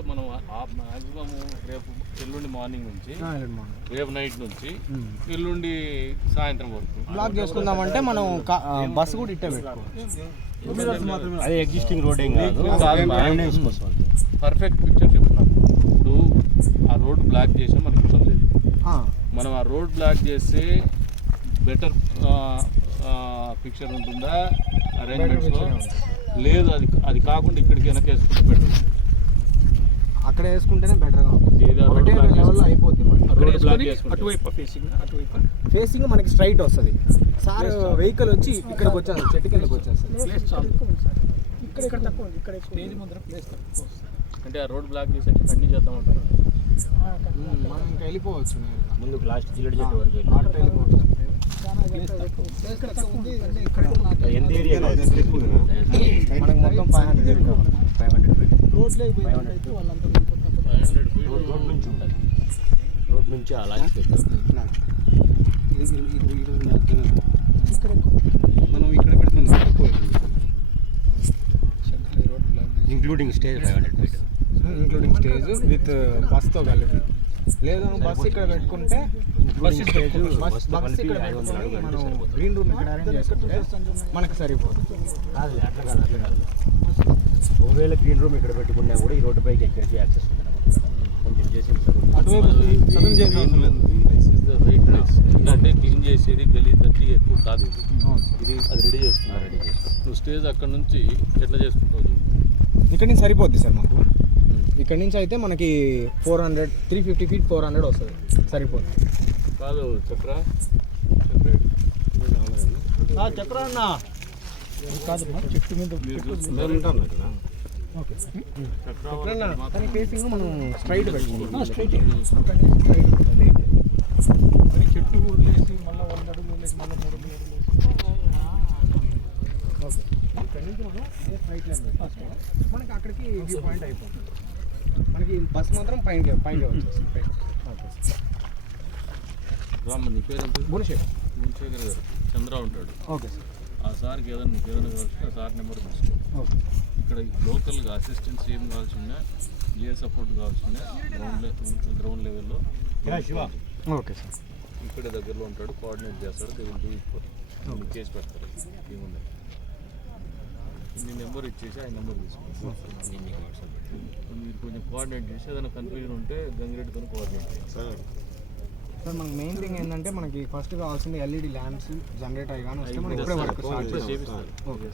అంటే మనం మాక్సిమం రేపు ఎల్లుండి మార్నింగ్ నుంచి రేపు నైట్ నుంచి ఎల్లుండి సాయంత్రం వరకు. బ్లాక్ చేసుకుందామంటే మనం బస్సు కూడా ఇట్టే పెట్టుకోవాలి. అది ఎగ్జిస్టింగ్ రోడ్ ఏం కాదు. పర్ఫెక్ట్ పిక్చర్ చెప్తున్నాను ఇప్పుడు ఆ రోడ్ బ్లాక్ చేసాం మనకి ఇబ్బంది లేదు. ఆ, మనం ఆ రోడ్ బ్లాక్ చేస్తే బెటర్ పిక్చర్ ఉంటుందా? అరేంజ్మెంట్స్లో లేదు అది అది కాకుండా ఇక్కడికి వెనక వేసుకుంటే బెటర్ అక్కడ వేసుకుంటేనే బెటర్గా ఉంటుంది. ఒకటే లెవెల్లో అయిపోద్ది అటువైపు ఫేసింగ్ అటువైపు. ఫేసింగ్ మనకి స్ట్రైట్ వస్తుంది. సార్ వెహికల్ వచ్చి ఇక్కడికి వచ్చేస్తుంది చెట్టు కిందకి వచ్చేస్తుంది. ప్లేస్ చాలు ఇక్కడ ఇక్కడ తక్కువ ఉంది ఇక్కడ స్టేజ్ ముందర ప్లేస్ తక్కువ అంటే ఆ రోడ్ బ్లాక్ చేసి కంటిన్యూ చేద్దామంటారు ఉమ్, మనం ఇంకా వెళ్ళిపోవచ్చు. ముందు లాస్ట్ జిల్లడి చెట్టు వరకు వెళ్ళి. ఆటో వెళ్ళిపోవచ్చు. ఇక్కడ తక్కువ ఉంది. అంటే ఇక్కడ ఎంత ఏరియా కాదు? మనకి మొత్తం ఫైవ్ హండ్రెడ్ ఫైవ్ హండ్రెడ్ వాళ్ళంతా రోడ్ నుంచి రోడ్ నుంచి మనం ఇక్కడ పెడుతున్నాం including stage five hundred feet including stage with బస్తో కలిపి లేదా బస్ ఇక్కడ పెట్టుకుంటే ఇంక్లూడింగ్ స్టేజ్ బస్ బస్ ఇక్కడ పెట్టుకుని మనం గ్రీన్ రూమ్ ఇక్కడ అరేంజ్ చేసుకుంటే మనకి సరిపోతుంది కాదు అట్లా కాదు అట్లా కాదు ఒకవేళ గ్రీన్ రూమ్ ఇక్కడ పెట్టుకున్నా కూడా ఈ రోడ్డు పైకి ఎక్కడికి యాక్సెస్ ఉంది. కొంచెం చేసి ఎందుకంటే క్లీన్ చేసేది గలీ తట్టి ఎక్కువ కాదు ఇది. ఇది అది రెడీ చేసుకున్నారు రెడీ చేస్తాం నువ్వు స్టేజ్ అక్కడ నుంచి ఎట్లా చేసుకుంటావు. ఇక్కడ నుంచి సరిపోద్ది సార్ మాకు. ఇక్కడ నుంచి అయితే మనకి four hundred three fifty feet four hundred వస్తుంది. సరిపోద్ది. కాదు చక్ర. చక్ర అన్న. కాదు చెట్టు మీద ఓకే కానీ ఫేసింగ్ మనం స్ట్రైట్ పెట్టుకుంటాం స్ట్రైట్ మరి చెట్టు వదిలేసి మళ్ళీ వంద అడుగులు వదిలేసి మళ్ళీ మూడు అడుగులు నుంచి మనం స్ట్రైట్ లైన్ మనకి అక్కడికి వ్యూ పాయింట్ అయిపోతుంది మనకి బస్ మాత్రం పైన పైన వచ్చేస్తుంది రామ్మ నీ పేరు భువనశేఖర్ భువనశేఖర్ గారు చంద్ర ఉంటాడు ఓకే సార్. ఆ సార్కి ఏదైనా ఏదైనా కావాల్సిన సార్ నెంబర్ తీసుకో. ఇక్కడ లోకల్గా అసిస్టెన్స్ ఏం కావాల్సిన ఏ సపోర్ట్ కావాల్సిన గ్రౌండ్ గ్రౌండ్ లెవెల్లో ఓకే సార్. ఇక్కడ దగ్గరలో ఉంటాడు కోఆర్డినేట్ చేస్తాడు దగ్గర డూ ఇప్పుడు కేసు పెడతారు ఏముంది? నీ నెంబర్ ఇచ్చేసి ఆ నెంబర్ తీసుకో. మీరు కొంచెం కోఆర్డినేట్ చేసి ఏదైనా కన్ఫ్యూజన్ ఉంటే గంగిరెడ్డితో కోఆర్డినేట్ చేయండి. సార్ మనకి మెయిన్ థింగ్ ఏంటంటే మనకి ఫస్ట్ కావాల్సింది ఎల్ఈడి ల్యాంప్స్ జనరేటర్ అవి కానీ వస్తే మనం ఇప్పుడే వర్క్ స్టార్ట్ చేస్తాం ఓకే